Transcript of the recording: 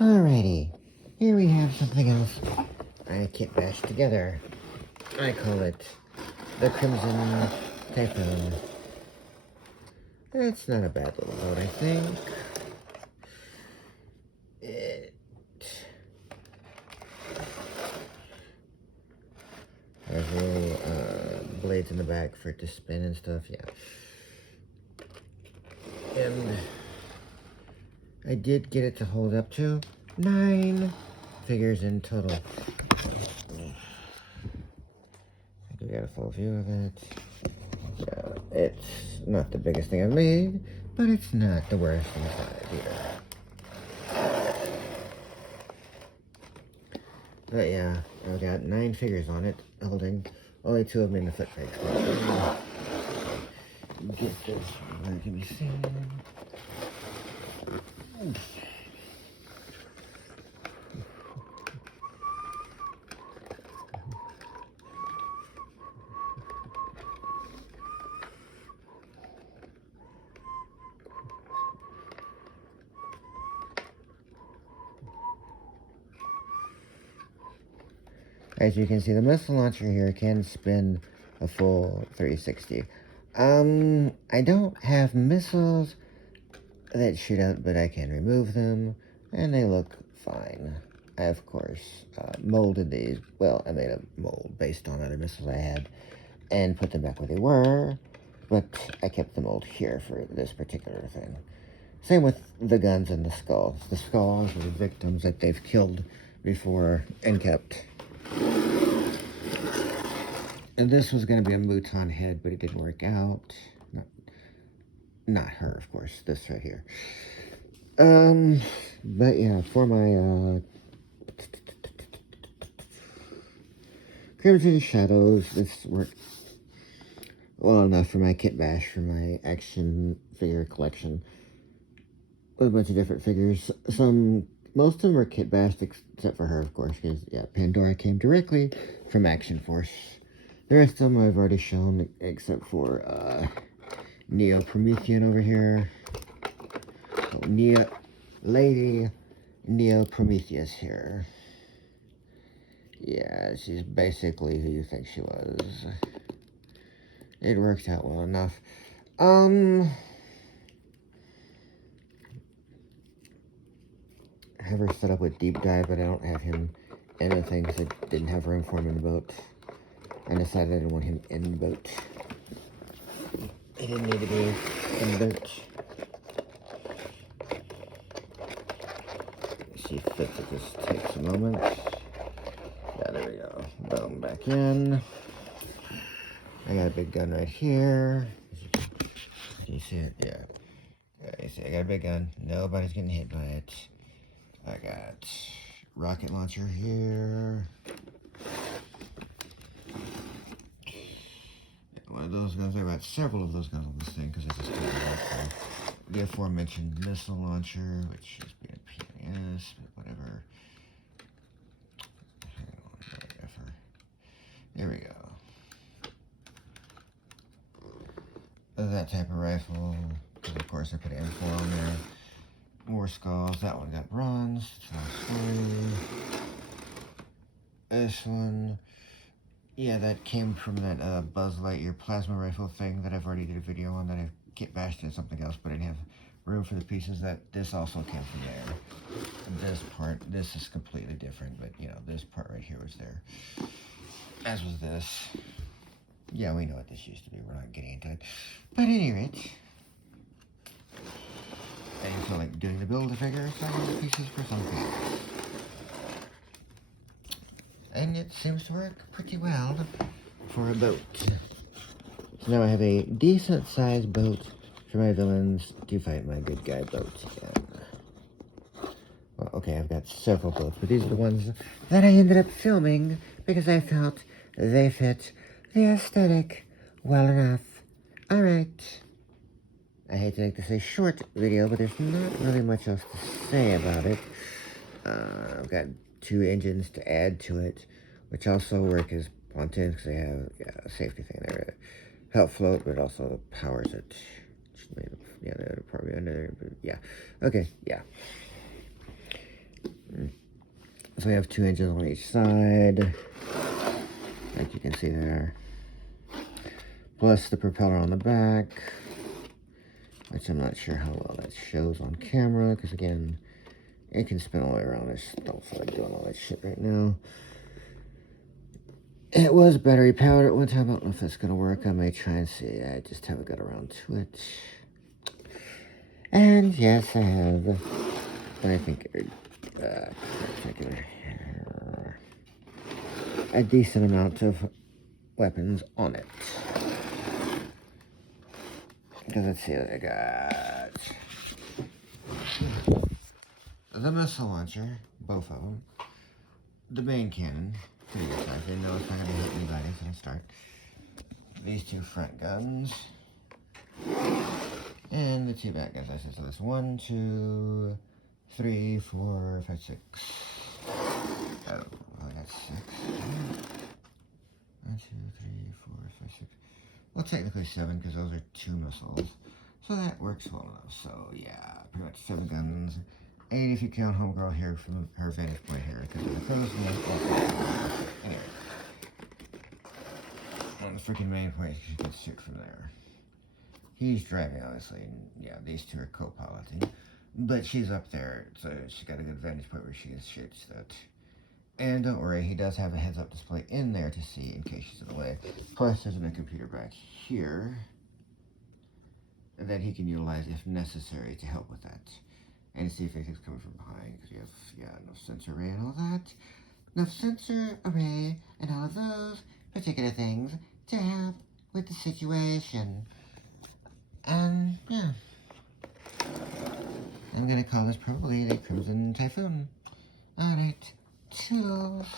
Alrighty, here we have something else I kit bashed together. I call it the Crimson Typhoon. It's not a bad little boat, I think. It has little blades in the back for it to spin and stuff, yeah. And I did get it to hold up to 9 figures in total. I got a full view of it. Yeah, it's not the biggest thing I've made, but it's not the worst inside either. But yeah, I've got 9 figures on it, holding only 2 of them in the foot pegs. Get this where it can be seen. As you can see, the missile launcher here can spin a full 360. I don't have missiles that shoot out, but I can remove them, and they look fine. I, of course, molded these. Well, I made a mold based on other missiles I had, and put them back where they were, but I kept the mold here for this particular thing. Same with the guns and the skulls. The skulls are the victims that they've killed before and kept. And this was going to be a Mouton head, but it didn't work out. Not her, of course. This right here. But yeah, for my Crimson Shadows, this worked well enough for my kit bash for my action figure collection. With a bunch of different figures. Most of them are kit bashed, except for her, of course, because, yeah, Pandora came directly from Action Force. The rest of them I've already shown, except for, Neo Promethean over here. Oh, Lady Neo Prometheus here. Yeah, she's basically who you think she was. It worked out well enough. I have her set up with Deep Dive, but I don't have him in the thing because I didn't have room for him in the boat. I decided I didn't want him in the boat. He didn't need to be in the boat. See if fits it just takes a moment. Yeah, there we go. Boom, back in. I got a big gun right here. Can you see it? Yeah. You see, I got a big gun. Nobody's getting hit by it. I got rocket launcher here. One of those guns. I've got several of those guns on this thing because I just couldn't work the aforementioned missile launcher, which is being a PNS, but whatever. There we go. That type of rifle. Of course, I put M4 on there. More skulls. That one got bronze. This one. Yeah, that came from that Buzz Lightyear plasma rifle thing that I've already did a video on that I kit bashed in something else, but I didn't have room for the pieces. This also came from there. This part, this is completely different, but you know, this part right here was there. As was this. Yeah, we know what this used to be. We're not getting into it. But at any rate, I didn't feel like doing the Build-A-Figure, so I made the pieces for some people. And it seems to work pretty well for a boat. So now I have a decent-sized boat for my villains to fight my good guy boat in. Well, okay, I've got several boats, but these are the ones that I ended up filming because I felt they fit the aesthetic well enough. Alright. I hate to make this a short video, but there's not really much else to say about it. I've got 2 engines to add to it, which also work as pontoons because they have a safety thing there to help float, but also powers it. Yeah, they're probably under there, but yeah. Okay, yeah. So we have 2 inches on each side, like you can see there. Plus the propeller on the back, which I'm not sure how well that shows on camera, because again, it can spin all the way around. I just don't feel like doing all that shit right now. It was battery powered at one time. I don't know if that's going to work. I may try and see. I just haven't got around to it. And yes, I have, but I think a decent amount of weapons on it. Because let's see what I got. The missile launcher, both of them. The main cannon, pretty good size. I know it's not going to hit anybody, so I'll start. These 2 front guns. And the 2 back guns. So that's 1, 2, 3, 4, 5, 6. Oh, I got 6. 1, 2, 3, 4, 5, 6. Well, technically 7 because those are 2 missiles. So that works well enough. So yeah, pretty much 7 guns. 8 if you count Homegirl here from her vantage point here. Because of the crow's nest. Anyway. On the freaking main point, she can shoot from there. He's driving, obviously. And yeah, these 2 are co-piloting. But she's up there, so she's got a good vantage point where she shoots that. And don't worry, he does have a heads-up display in there to see in case she's in the way. Plus, there's a computer back here that he can utilize if necessary to help with that. And see if anything's coming from behind, because you have, yeah, enough sensor array and all that. Enough sensor array and all of those particular things to help with the situation. And, yeah. I'm gonna call this probably the Crimson Typhoon. Alright, toodles.